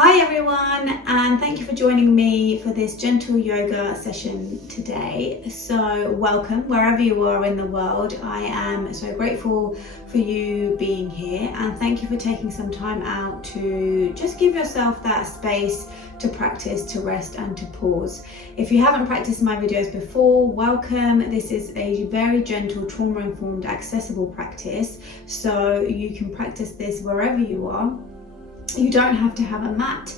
Hi everyone, and thank you for joining me for this gentle yoga session today. So welcome wherever you are in the world. I am so grateful for you being here, and thank you for taking some time out to just give yourself that space to practice, to rest and to pause. If you haven't practiced my videos before, welcome. This is a very gentle, trauma-informed, accessible practice, so you can practice this wherever you are. You don't have to have a mat.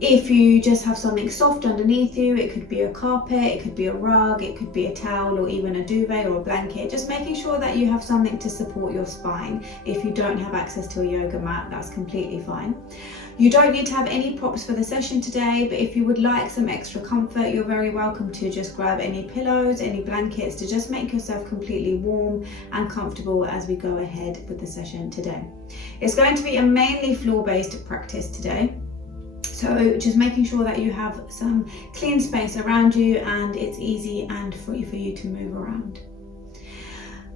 If you just have something soft underneath you, it could be a carpet, it could be a rug, it could be a towel or even a duvet or a blanket. Just making sure that you have something to support your spine. If you don't have access to a yoga mat, that's completely fine. You don't need to have any props for the session today, but if you would like some extra comfort, you're very welcome to just grab any pillows, any blankets to just make yourself completely warm and comfortable as we go ahead with the session today. It's going to be a mainly floor-based practice today. So just making sure that you have some clean space around you and it's easy and free for you to move around.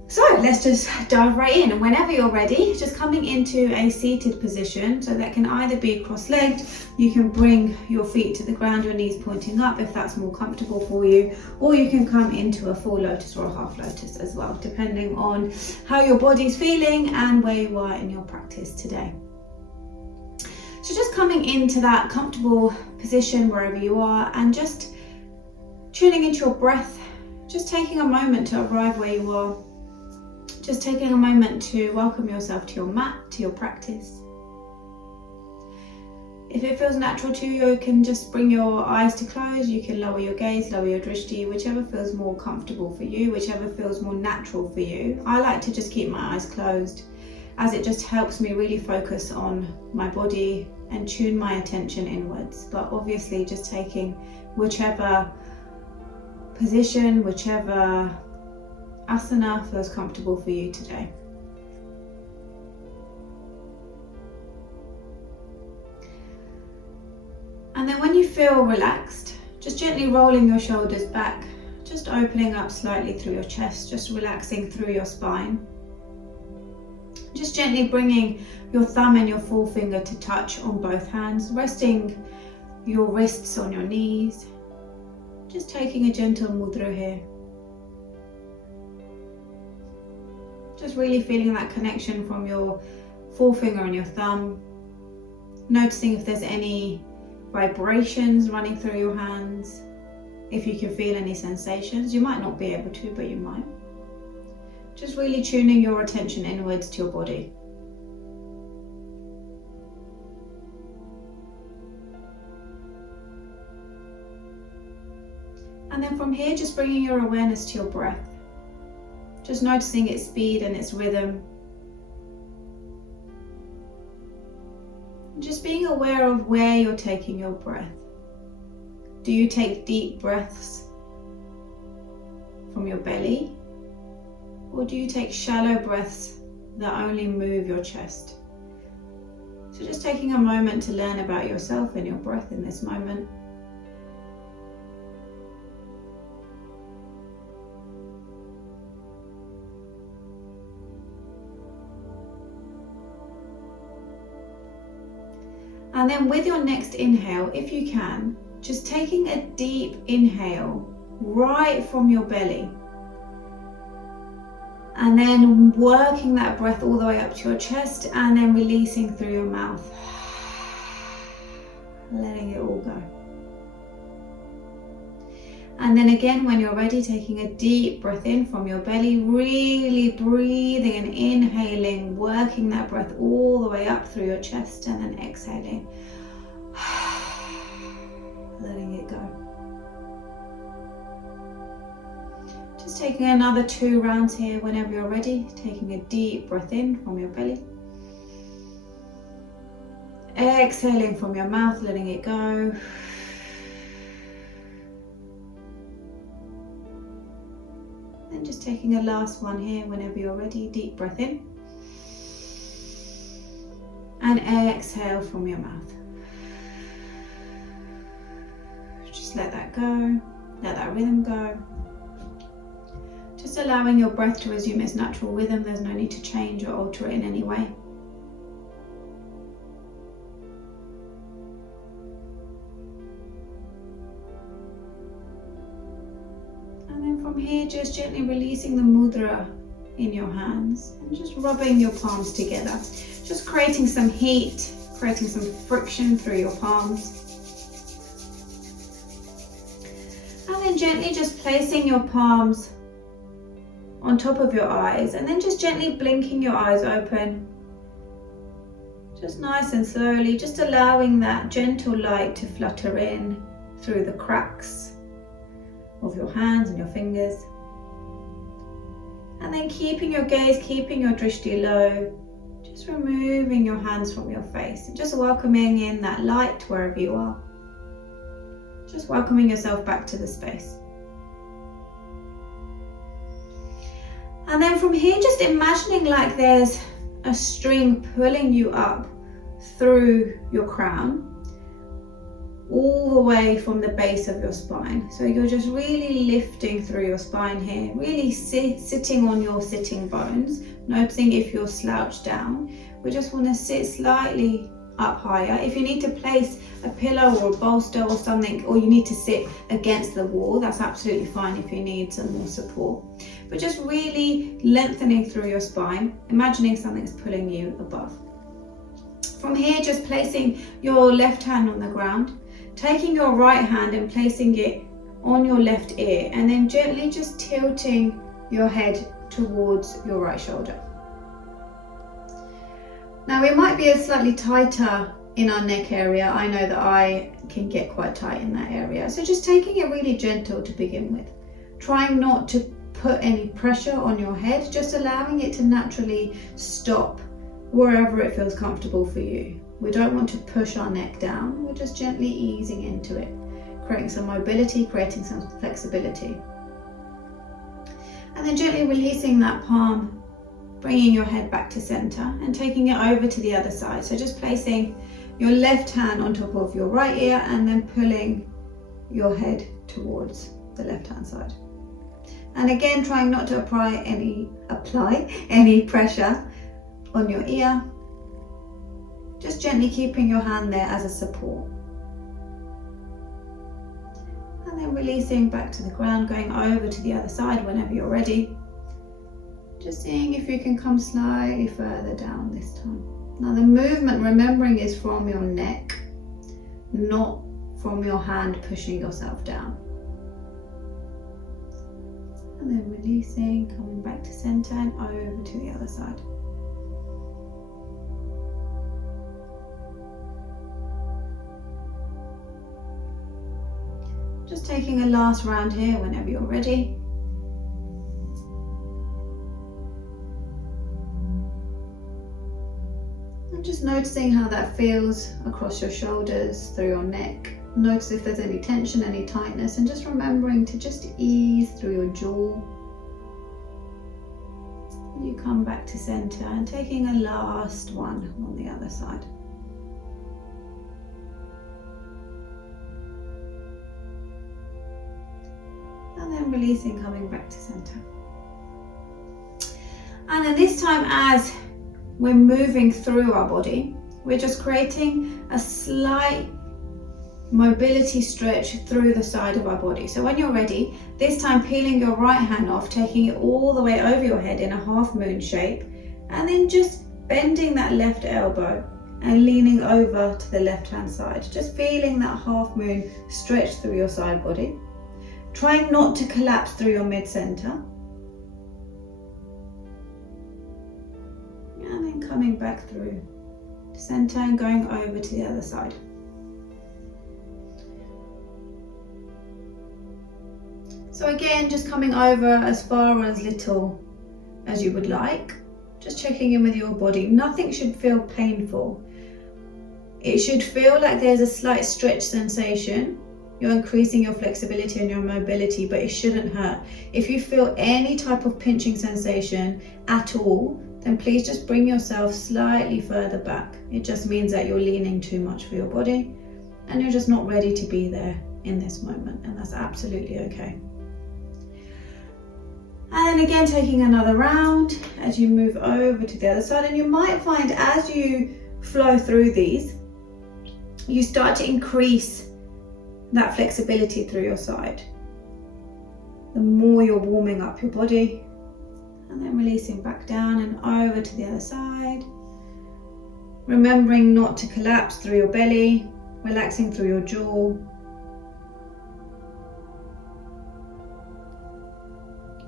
So let's just dive right in, and whenever you're ready, just coming into a seated position. So that can either be cross-legged, you can bring your feet to the ground, your knees pointing up if that's more comfortable for you, or you can come into a full lotus or a half lotus as well, depending on how your body's feeling and where you are in your practice today. So just coming into that comfortable position wherever you are and just tuning into your breath, just taking a moment to arrive where you are. Just taking a moment to welcome yourself to your mat, to your practice. If it feels natural to you, you can just bring your eyes to close. You can lower your gaze, lower your drishti, whichever feels more comfortable for you, whichever feels more natural for you. I like to just keep my eyes closed, as it just helps me really focus on my body and tune my attention inwards. But obviously just taking whichever position, whichever asana feels comfortable for you today. And then when you feel relaxed, just gently rolling your shoulders back, just opening up slightly through your chest, just relaxing through your spine. Just gently bringing your thumb and your forefinger to touch on both hands, resting your wrists on your knees. Just taking a gentle mudra here. Just really feeling that connection from your forefinger and your thumb. Noticing if there's any vibrations running through your hands. If you can feel any sensations, you might not be able to, but you might. Just really tuning your attention inwards to your body. And then from here, just bringing your awareness to your breath. Just noticing its speed and its rhythm. Just being aware of where you're taking your breath. Do you take deep breaths from your belly? Or do you take shallow breaths that only move your chest? So just taking a moment to learn about yourself and your breath in this moment. And then with your next inhale, if you can, just taking a deep inhale right from your belly. And then working that breath all the way up to your chest and then releasing through your mouth. Letting it all go. And then again, when you're ready, taking a deep breath in from your belly, really breathing and inhaling, working that breath all the way up through your chest and then exhaling. Letting it go. Just taking another 2 rounds here whenever you're ready, taking a deep breath in from your belly. Exhaling from your mouth, letting it go. And just taking a last one here whenever you're ready, deep breath in. And exhale from your mouth. Just let that go, let that rhythm go. Just allowing your breath to resume its natural rhythm. There's no need to change or alter it in any way. from here, just gently releasing the mudra in your hands and just rubbing your palms together, just creating some heat, creating some friction through your palms. And then gently just placing your palms on top of your eyes and then just gently blinking your eyes open. Just nice and slowly, just allowing that gentle light to flutter in through the cracks of your hands and your fingers. And then keeping your gaze, keeping your drishti low, just removing your hands from your face and just welcoming in that light wherever you are. Just welcoming yourself back to the space. And then from here, just imagining like there's a string pulling you up through your crown, all the way from the base of your spine. So you're just really lifting through your spine here, really sitting on your sitting bones, noticing if you're slouched down. We just want to sit slightly up higher. If you need to place a pillow or a bolster or something, or you need to sit against the wall, that's absolutely fine if you need some more support. But just really lengthening through your spine, imagining something's pulling you above. From here, just placing your left hand on the ground, taking your right hand and placing it on your left ear, and then gently just tilting your head towards your right shoulder. Now it might be slightly tighter in our neck area. I know that I can get quite tight in that area. So just taking it really gentle to begin with. Trying not to put any pressure on your head, just allowing it to naturally stop wherever it feels comfortable for you. We don't want to push our neck down. We're just gently easing into it, creating some mobility, creating some flexibility. And then gently releasing that palm, bringing your head back to center and taking it over to the other side. So just placing your left hand on top of your right ear and then pulling your head towards the left hand side. And again, trying not to apply any pressure on your ear. Just gently keeping your hand there as a support. And then releasing back to the ground, going over to the other side whenever you're ready. Just seeing if you can come slightly further down this time. Now the movement, remembering, is from your neck, not from your hand pushing yourself down. And then releasing, coming back to center and over to the other side. Just taking a last round here whenever you're ready. And just noticing how that feels across your shoulders, through your neck. Notice if there's any tension, any tightness, and just remembering to just ease through your jaw. You come back to center and taking a last one on the other side. And then releasing, coming back to center. And then this time, as we're moving through our body, we're just creating a slight mobility stretch through the side of our body. So when you're ready, this time peeling your right hand off, taking it all the way over your head in a half moon shape, and then just bending that left elbow and leaning over to the left hand side. Just feeling that half moon stretch through your side body. Trying not to collapse through your mid-center. And then coming back through to center and going over to the other side. So again, just coming over as far or as little as you would like. Just checking in with your body. Nothing should feel painful. It should feel like there's a slight stretch sensation. You're increasing your flexibility and your mobility, but it shouldn't hurt. If you feel any type of pinching sensation at all, then please just bring yourself slightly further back. It just means that you're leaning too much for your body and you're just not ready to be there in this moment, and that's absolutely okay. And then again, taking another round as you move over to the other side, and you might find as you flow through these, you start to increase that flexibility through your side. the more you're warming up your body. And then releasing back down and over to the other side. Remembering not to collapse through your belly, relaxing through your jaw.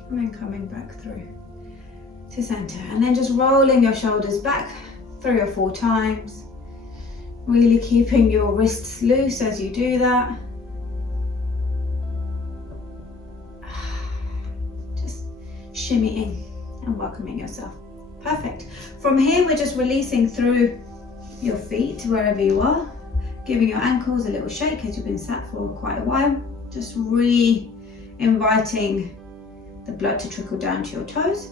And then coming back through to center. And then just rolling your shoulders back 3 or 4 times. Really keeping your wrists loose as you do that. Just shimmying and welcoming yourself. Perfect. From here, we're just releasing through your feet wherever you are, giving your ankles a little shake as you've been sat for quite a while. Just inviting the blood to trickle down to your toes.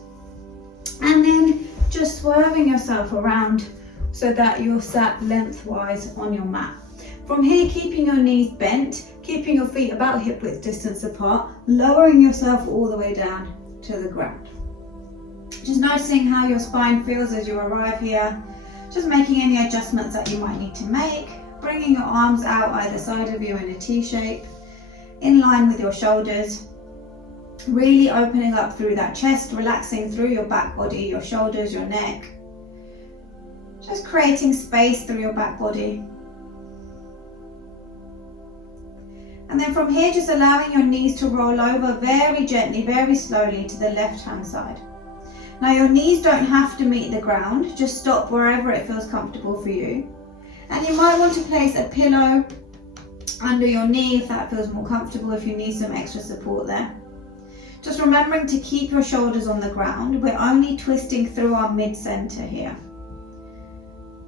And then just swerving yourself around so that you're sat lengthwise on your mat. From here, keeping your knees bent, keeping your feet about hip width distance apart, lowering yourself all the way down to the ground. Just noticing how your spine feels as you arrive here. Just making any adjustments that you might need to make. Bringing your arms out either side of you in a T shape, in line with your shoulders. Really opening up through that chest, relaxing through your back body, your shoulders, your neck. Just creating space through your back body. And then from here, just allowing your knees to roll over very gently, very slowly to the left-hand side. Now your knees don't have to meet the ground, just stop wherever it feels comfortable for you. And you might want to place a pillow under your knee if that feels more comfortable, if you need some extra support there. Just remembering to keep your shoulders on the ground. We're only twisting through our mid-center here.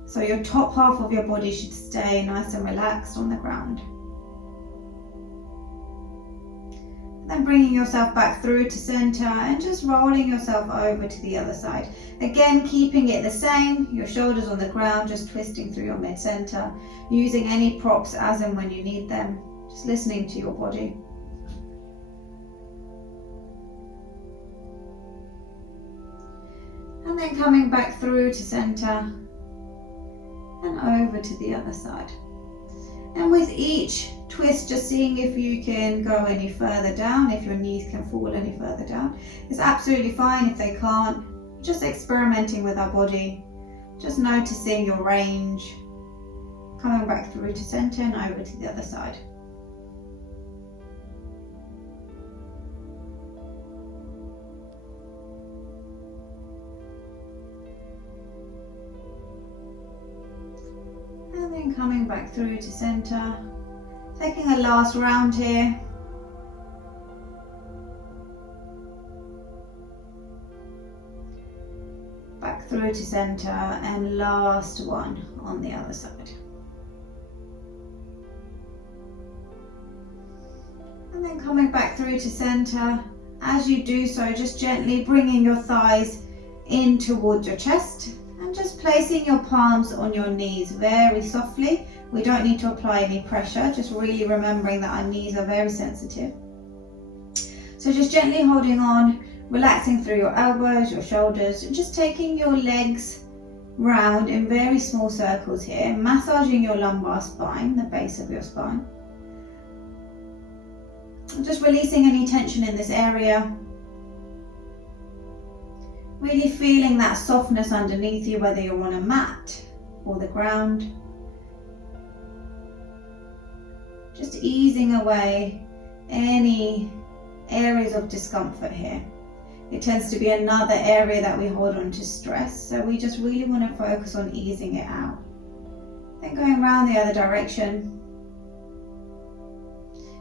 So your top half of your body should stay nice and relaxed on the ground. Then bringing yourself back through to center and just rolling yourself over to the other side. Again, keeping it the same, your shoulders on the ground, just twisting through your mid-center, using any props as and when you need them, just listening to your body. And then coming back through to center and over to the other side. And with each twist, just seeing if you can go any further down, if your knees can fall any further down. It's absolutely fine if they can't. Just experimenting with our body, just noticing your range, coming back through to center and over to the other side. And then coming back through to center. Taking a last round here. Back through to center and last one on the other side. And then coming back through to center. As you do so, just gently bringing your thighs in towards your chest and just placing your palms on your knees very softly. We don't need to apply any pressure, just really remembering that our knees are very sensitive. So just gently holding on, relaxing through your elbows, your shoulders, and just taking your legs round in very small circles here, massaging your lumbar spine, the base of your spine. Just releasing any tension in this area. Really feeling that softness underneath you, whether you're on a mat or the ground. Just easing away any areas of discomfort here. It tends to be another area that we hold on to stress, so we just really want to focus on easing it out. Then going around the other direction.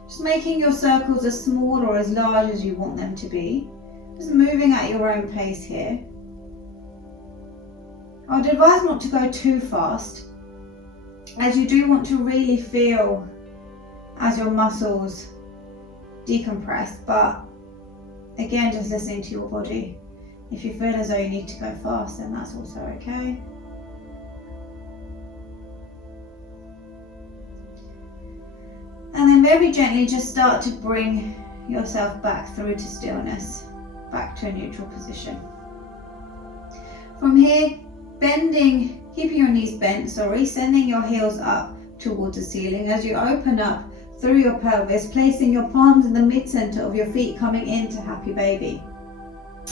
Just making your circles as small or as large as you want them to be. Just moving at your own pace here. I would advise not to go too fast, as you do want to really feel as your muscles decompress, but again, just listening to your body. If you feel as though you need to go fast, then that's also okay. And then very gently just start to bring yourself back through to stillness, back to a neutral position. From here, keeping your knees bent, sending your heels up towards the ceiling as you open up through your pelvis, placing your palms in the mid-center of your feet, coming into Happy Baby.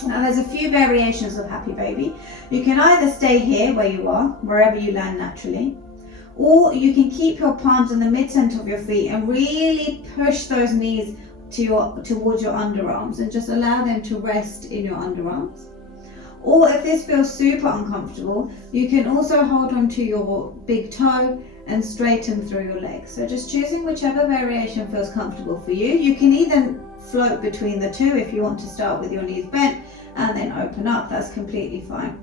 Now there's a few variations of Happy Baby. You can either stay here where you are, wherever you land naturally, or you can keep your palms in the mid-center of your feet and really push those knees towards your underarms and just allow them to rest in your underarms. Or if this feels super uncomfortable, you can also hold on to your big toe and straighten through your legs. So just choosing whichever variation feels comfortable for you. You can either float between the two if you want to start with your knees bent and then open up, that's completely fine.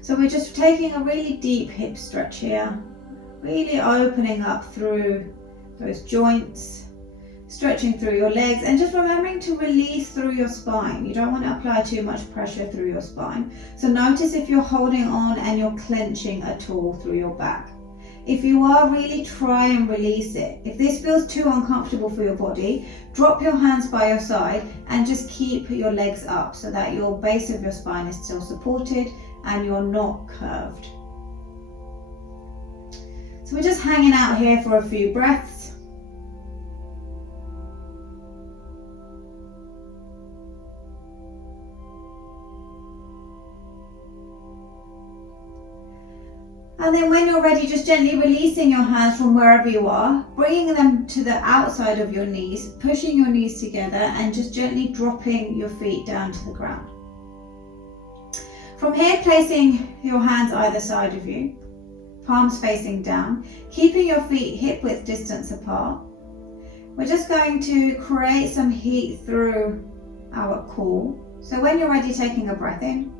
So we're just taking a really deep hip stretch here, really opening up through those joints, stretching through your legs, and just remembering to release through your spine. You don't want to apply too much pressure through your spine. So notice if you're holding on and you're clenching at all through your back. If you are, really try and release it. If this feels too uncomfortable for your body, drop your hands by your side and just keep your legs up so that your base of your spine is still supported and you're not curved. So we're just hanging out here for a few breaths. And then when you're ready, just gently releasing your hands from wherever you are, bringing them to the outside of your knees, pushing your knees together and just gently dropping your feet down to the ground. From here, placing your hands either side of you, palms facing down, keeping your feet hip width distance apart. We're just going to create some heat through our core. So when you're ready, taking a breath in.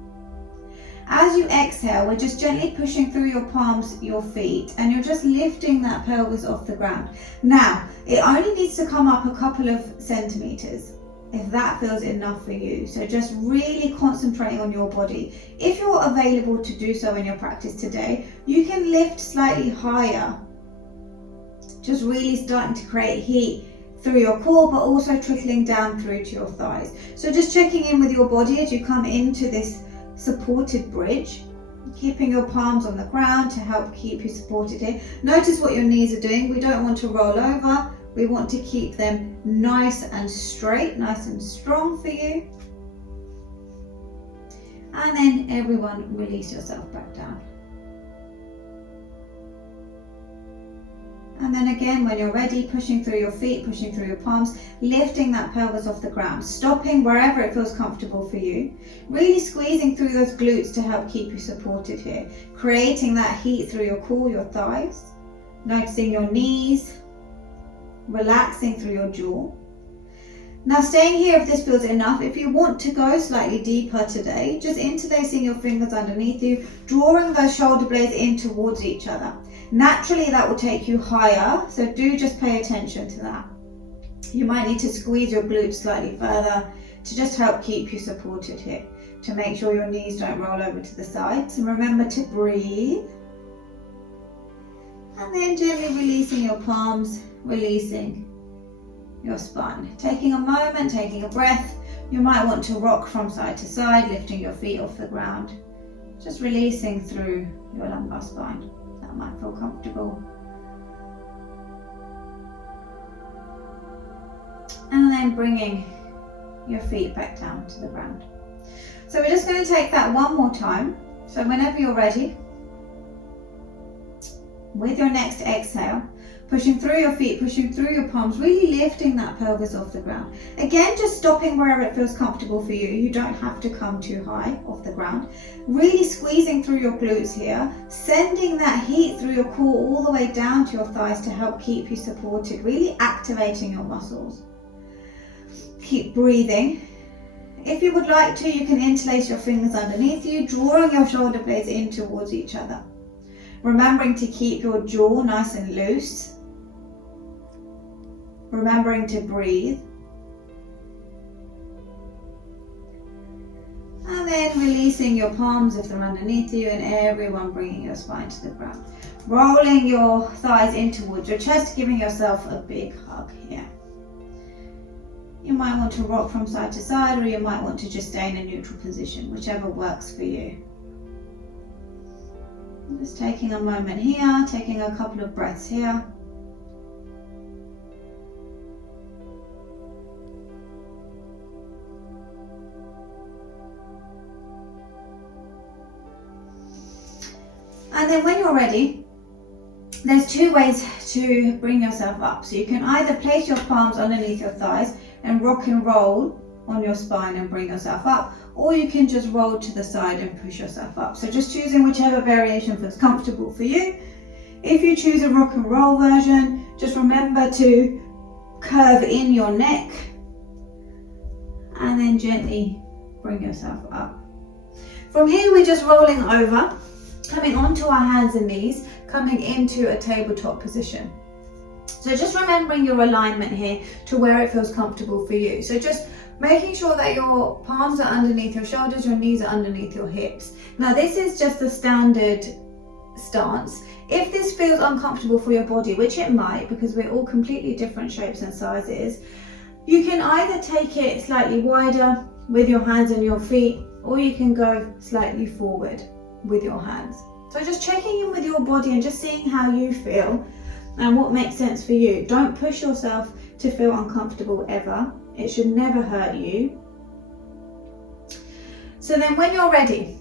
As you exhale, we're just gently pushing through your palms, your feet, and you're just lifting that pelvis off the ground. Now, it only needs to come up a couple of centimeters, if that feels enough for you. So just really concentrating on your body. If you're available to do so in your practice today, you can lift slightly higher. Just really starting to create heat through your core, but also trickling down through to your thighs. So just checking in with your body as you come into this supported bridge, keeping your palms on the ground to help keep you supported here. Notice what your knees are doing. We don't want to roll over. We want to keep them nice and straight, nice and strong for you. And then everyone release yourself back down. And then again, when you're ready, pushing through your feet, pushing through your palms, lifting that pelvis off the ground, stopping wherever it feels comfortable for you, really squeezing through those glutes to help keep you supported here, creating that heat through your core, your thighs, noticing your knees, relaxing through your jaw. Now staying here if this feels enough. If you want to go slightly deeper today, just interlacing your fingers underneath you, drawing those shoulder blades in towards each other. Naturally that will take you higher, so do just pay attention to that. You might need to squeeze your glutes slightly further to just help keep you supported here, to make sure your knees don't roll over to the sides. And remember to breathe. And then gently releasing your palms, releasing your spine. Taking a moment, taking a breath. You might want to rock from side to side, lifting your feet off the ground. Just releasing through your lumbar spine. That might feel comfortable. And then bringing your feet back down to the ground. So we're just going to take that one more time. So whenever you're ready, with your next exhale, pushing through your feet, pushing through your palms, really lifting that pelvis off the ground. Again, just stopping wherever it feels comfortable for you. You don't have to come too high off the ground. Really squeezing through your glutes here, sending that heat through your core all the way down to your thighs to help keep you supported, really activating your muscles. Keep breathing. If you would like to, you can interlace your fingers underneath you, drawing your shoulder blades in towards each other. Remembering to keep your jaw nice and loose. Remembering to breathe. And then releasing your palms if they're underneath you, and everyone bringing your spine to the ground. Rolling your thighs in towards your chest, giving yourself a big hug here. You might want to rock from side to side, or you might want to just stay in a neutral position, whichever works for you. Just taking a moment here, taking a couple of breaths here. And then when you're ready, there's two ways to bring yourself up. So you can either place your palms underneath your thighs and rock and roll on your spine and bring yourself up, or you can just roll to the side and push yourself up. So just choosing whichever variation feels comfortable for you. If you choose a rock and roll version, just remember to curve in your neck and then gently bring yourself up. From here, we're just rolling over, coming onto our hands and knees, coming into a tabletop position. So just remembering your alignment here to where it feels comfortable for you. So just making sure that your palms are underneath your shoulders, your knees are underneath your hips. Now this is just the standard stance. If this feels uncomfortable for your body, which it might because we're all completely different shapes and sizes, you can either take it slightly wider with your hands and your feet, or you can go slightly forward with your hands. So just checking in with your body and just seeing how you feel and what makes sense for you. Don't push yourself to feel uncomfortable ever. It should never hurt you. So then when you're ready,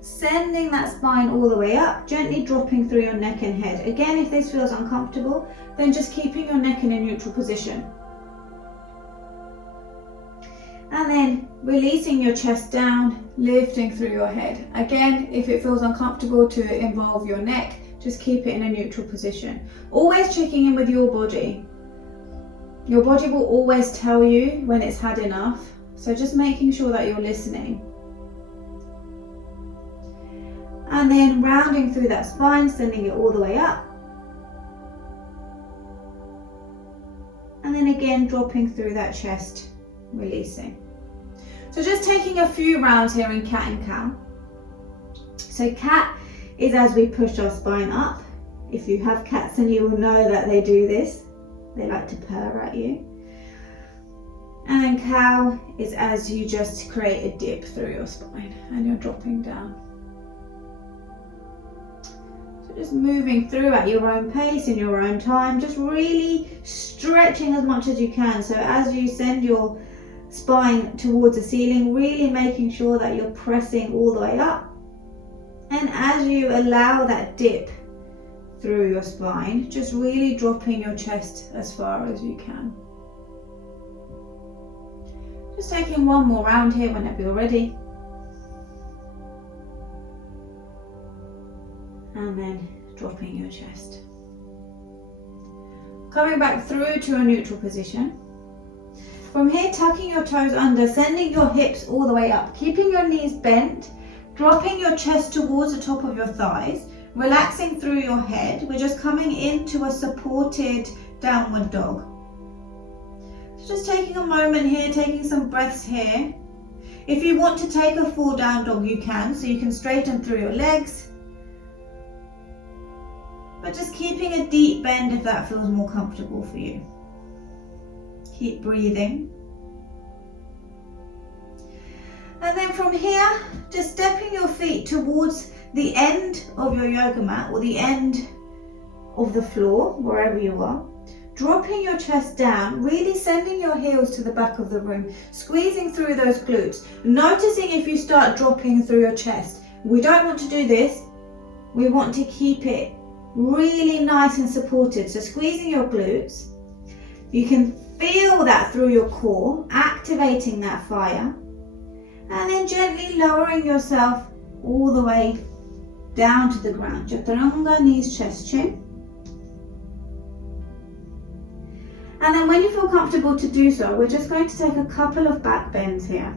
sending that spine all the way up, gently dropping through your neck and head. Again, if this feels uncomfortable, then just keeping your neck in a neutral position. And then releasing your chest down, lifting through your head. Again, if it feels uncomfortable to involve your neck, just keep it in a neutral position. Always checking in with your body. Your body will always tell you when it's had enough. So just making sure that you're listening. And then rounding through that spine, sending it all the way up. And then again, dropping through that chest, releasing. So just taking a few rounds here in cat and cow. So cat is as we push our spine up. If you have cats, then you will know that they do this. They like to purr at you. And then cow is as you just create a dip through your spine and you're dropping down. So just moving through at your own pace, in your own time, just really stretching as much as you can. So as you send your spine towards the ceiling, really making sure that you're pressing all the way up. And as you allow that dip through your spine, just really dropping your chest as far as you can. Just taking one more round here whenever you're ready. And then dropping your chest. Coming back through to a neutral position. From here, tucking your toes under, sending your hips all the way up, keeping your knees bent, dropping your chest towards the top of your thighs, relaxing through your head. We're just coming into a supported downward dog. So just taking a moment here, taking some breaths here. If you want to take a full down dog, you can, so you can straighten through your legs. But just keeping a deep bend if that feels more comfortable for you. Keep breathing. And then from here, just stepping your feet towards the end of your yoga mat or the end of the floor, wherever you are. Dropping your chest down, really sending your heels to the back of the room, squeezing through those glutes. Noticing if you start dropping through your chest. We don't want to do this. We want to keep it really nice and supported. So squeezing your glutes. You can feel that through your core, activating that fire. And then gently lowering yourself all the way down to the ground. Chaturanga, knees, chest, chin. And then when you feel comfortable to do so, we're just going to take a couple of back bends here.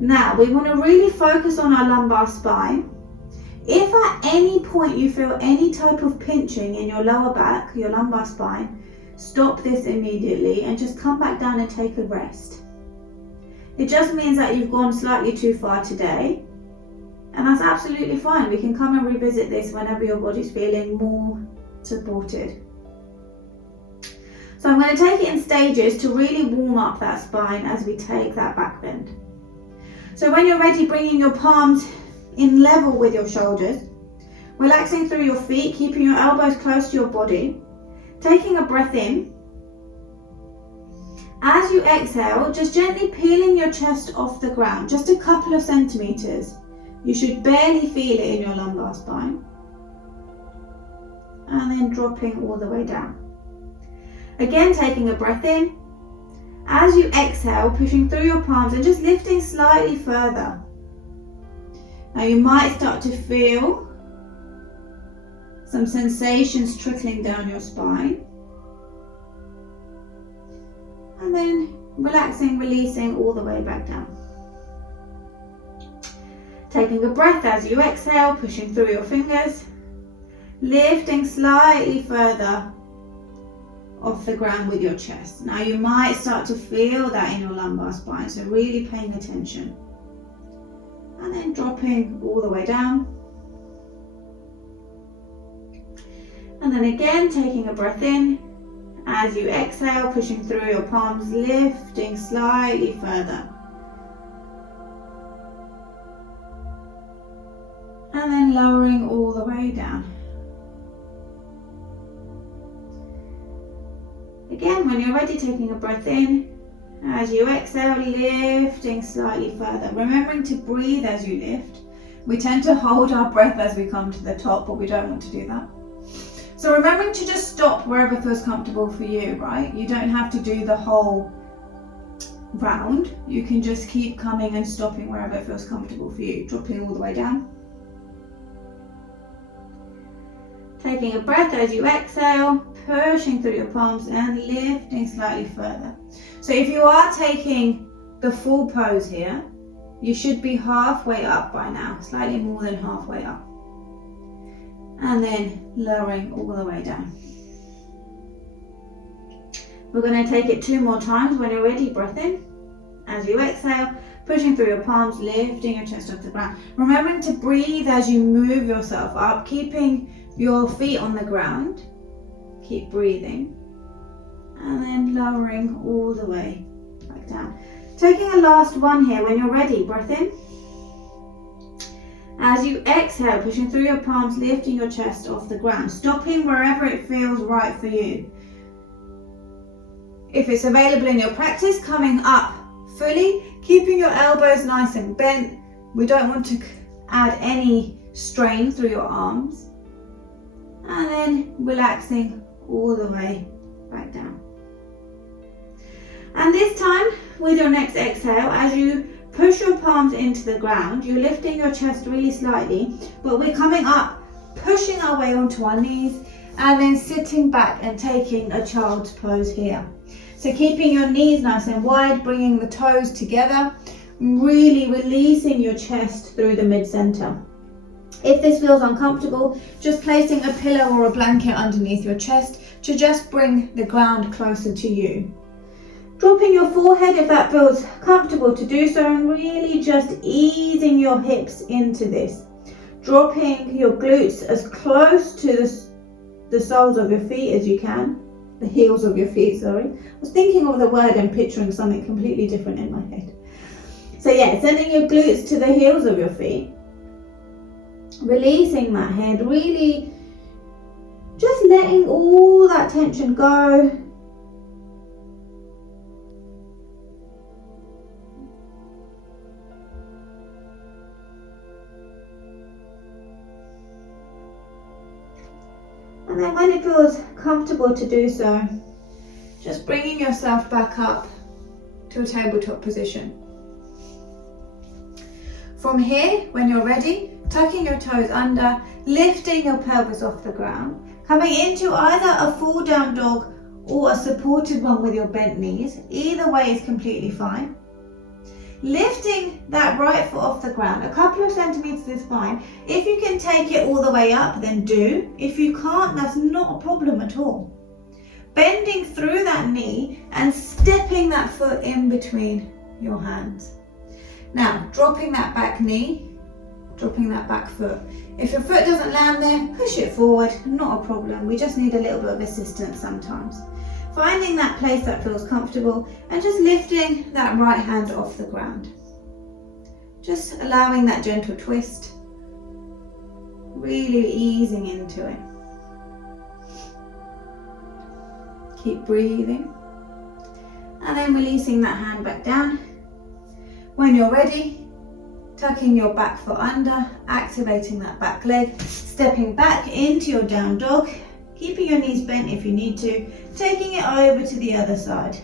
Now, we want to really focus on our lumbar spine. If at any point you feel any type of pinching in your lower back, your lumbar spine, stop this immediately and just come back down and take a rest. It just means that you've gone slightly too far today, and that's absolutely fine. We can come and revisit this whenever your body's feeling more supported. So I'm going to take it in stages to really warm up that spine as we take that back bend. So when you're ready, bringing your palms in level with your shoulders, Relaxing through your feet, keeping your elbows close to your body. Taking a breath in. As you exhale, just gently peeling your chest off the ground, just a couple of centimeters. You should barely feel it in your lumbar spine. And then dropping all the way down. Again, taking a breath in. As you exhale, pushing through your palms and just lifting slightly further. Now you might start to feel some sensations trickling down your spine. And then relaxing, releasing all the way back down. Taking a breath as you exhale, pushing through your fingers. Lifting slightly further off the ground with your chest. Now you might start to feel that in your lumbar spine, so really paying attention. And then dropping all the way down. And then again, taking a breath in. As you exhale, pushing through your palms, lifting slightly further. And then lowering all the way down. Again, when you're ready, taking a breath in. As you exhale, lifting slightly further. Remembering to breathe as you lift. We tend to hold our breath as we come to the top, but we don't want to do that. So remembering to just stop wherever feels comfortable for you, right? You don't have to do the whole round. You can just keep coming and stopping wherever it feels comfortable for you. Dropping all the way down. Taking a breath as you exhale, pushing through your palms and lifting slightly further. So if you are taking the full pose here, you should be halfway up by now, slightly more than halfway up. And then lowering all the way down. We're going to take it 2 more times. When you're ready, breath in. As you exhale, pushing through your palms, lifting your chest off the ground. Remembering to breathe as you move yourself up, keeping your feet on the ground. Keep breathing. And then lowering all the way back down. Taking a last one here. When you're ready, breath in. As you exhale, pushing through your palms, lifting your chest off the ground, stopping wherever it feels right for you. If it's available in your practice, coming up fully, keeping your elbows nice and bent. We don't want to add any strain through your arms. And then relaxing all the way back down. And this time, with your next exhale, as you push your palms into the ground, you're lifting your chest really slightly, but we're coming up, pushing our way onto our knees, and then sitting back and taking a child's pose here. So keeping your knees nice and wide, bringing the toes together, really releasing your chest through the mid-center. If this feels uncomfortable, just placing a pillow or a blanket underneath your chest to just bring the ground closer to you. Dropping your forehead if that feels comfortable to do so, and really just easing your hips into this. Dropping your glutes as close to the soles of your feet as you can. The heels of your feet, sorry. I was thinking of the word and picturing something completely different in my head. So yeah, sending your glutes to the heels of your feet. Releasing that head, really just letting all that tension go. And then when it feels comfortable to do so, just bringing yourself back up to a tabletop position. From here, when you're ready, tucking your toes under, lifting your pelvis off the ground, coming into either a full down dog or a supported one with your bent knees. Either way is completely fine. Lifting that right foot off the ground, a couple of centimeters is fine. If you can take it all the way up, then do. If you can't, that's not a problem at all. Bending through that knee and stepping that foot in between your hands. Now, dropping that back knee, dropping that back foot. If your foot doesn't land there, push it forward, not a problem. We just need a little bit of assistance sometimes. Finding that place that feels comfortable and just lifting that right hand off the ground. Just allowing that gentle twist. really easing into it. Keep breathing. And then releasing that hand back down. When you're ready, tucking your back foot under, activating that back leg, stepping back into your down dog, keeping your knees bent if you need to, taking it over to the other side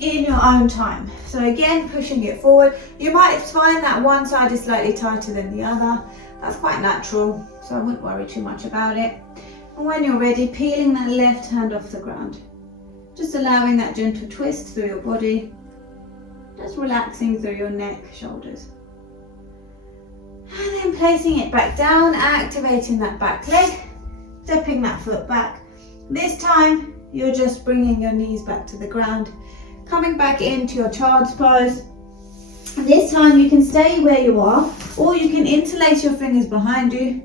in your own time. So again, pushing it forward. You might find that one side is slightly tighter than the other. That's quite natural, so I wouldn't worry too much about it. And when you're ready, peeling that left hand off the ground. Just allowing that gentle twist through your body. Just relaxing through your neck, shoulders. And then placing it back down, activating that back leg, stepping that foot back. This time, you're just bringing your knees back to the ground, coming back into your child's pose. This time you can stay where you are, or you can interlace your fingers behind you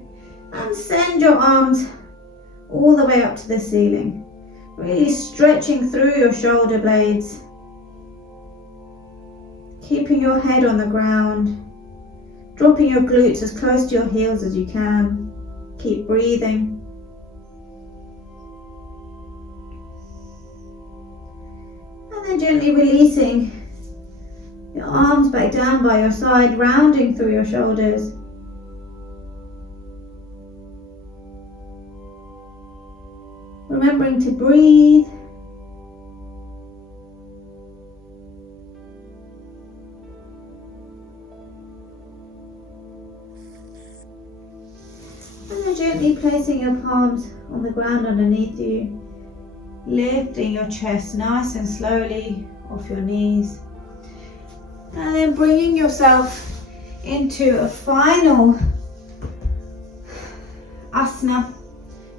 and send your arms all the way up to the ceiling. Really stretching through your shoulder blades. Keeping your head on the ground, dropping your glutes as close to your heels as you can. Keep breathing. And then gently releasing your arms back down by your side, rounding through your shoulders. Remembering to breathe. And then gently placing your palms on the ground underneath you, lifting your chest nice and slowly off your knees. And then bringing yourself into a final asana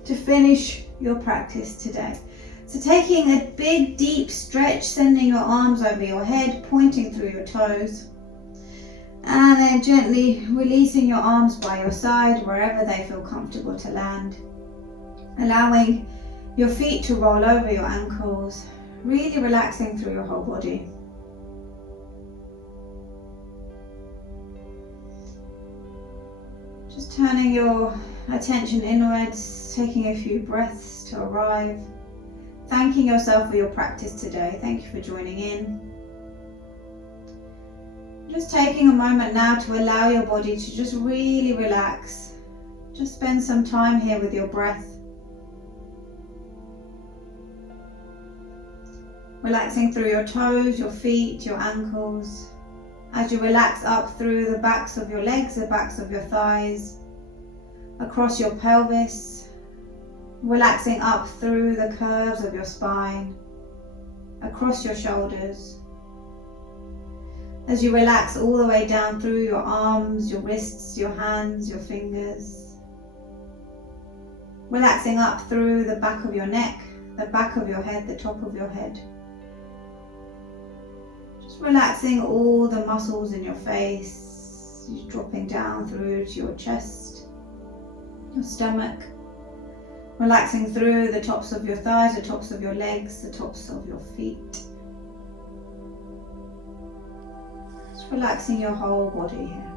to finish your practice today. So taking a big deep stretch, sending your arms over your head, pointing through your toes. And then gently releasing your arms by your side, wherever they feel comfortable to land. Allowing your feet to roll over your ankles, really relaxing through your whole body. Just turning your attention inwards, taking a few breaths to arrive. Thanking yourself for your practice today. Thank you for joining in. Just taking a moment now to allow your body to just really relax. Just spend some time here with your breath. Relaxing through your toes, your feet, your ankles. As you relax up through the backs of your legs, the backs of your thighs, across your pelvis. Relaxing up through the curves of your spine, across your shoulders. As you relax all the way down through your arms, your wrists, your hands, your fingers. Relaxing up through the back of your neck, the back of your head, the top of your head. Just relaxing all the muscles in your face, dropping down through to your chest, your stomach. Relaxing through the tops of your thighs, the tops of your legs, the tops of your feet. Just relaxing your whole body here.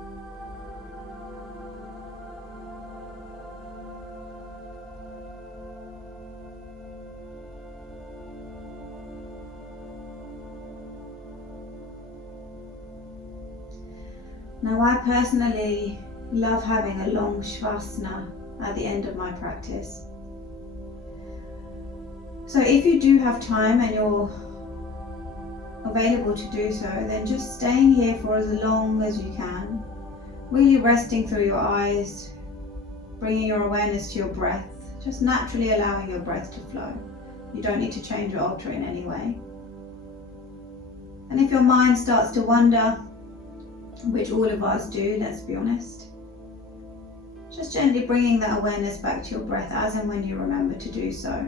Now, I personally love having a long Shavasana at the end of my practice. So if you do have time and you're available to do so, then just staying here for as long as you can, really resting through your eyes, bringing your awareness to your breath, just naturally allowing your breath to flow. You don't need to change or alter in any way. And if your mind starts to wander, which all of us do, let's be honest, just gently bringing that awareness back to your breath as and when you remember to do so.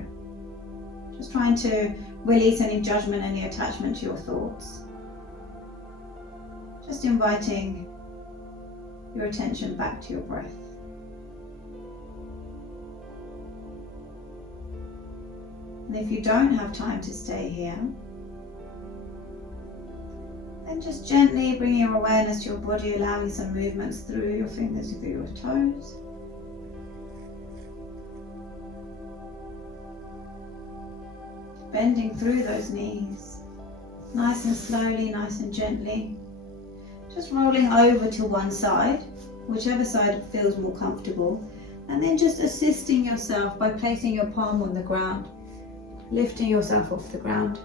Just trying to release any judgment, any attachment to your thoughts. Just inviting your attention back to your breath. And if you don't have time to stay here, And just gently bringing your awareness to your body, allowing some movements through your fingers, through your toes. Bending through those knees, nice and slowly, nice and gently. Just rolling over to one side, whichever side feels more comfortable. And then just assisting yourself by placing your palm on the ground, lifting yourself off the ground.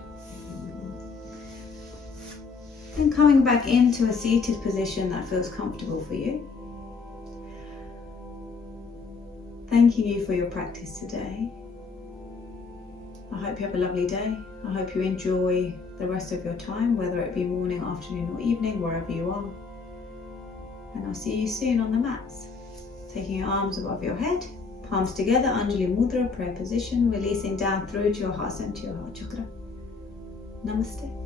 And coming back into a seated position that feels comfortable for you. Thanking you for your practice today. I hope you have a lovely day. I hope you enjoy the rest of your time, whether it be morning, afternoon or evening, wherever you are. And I'll see you soon on the mats. Taking your arms above your head, palms together, Anjali Mudra, prayer position, releasing down through to your heart center, your heart chakra. Namaste.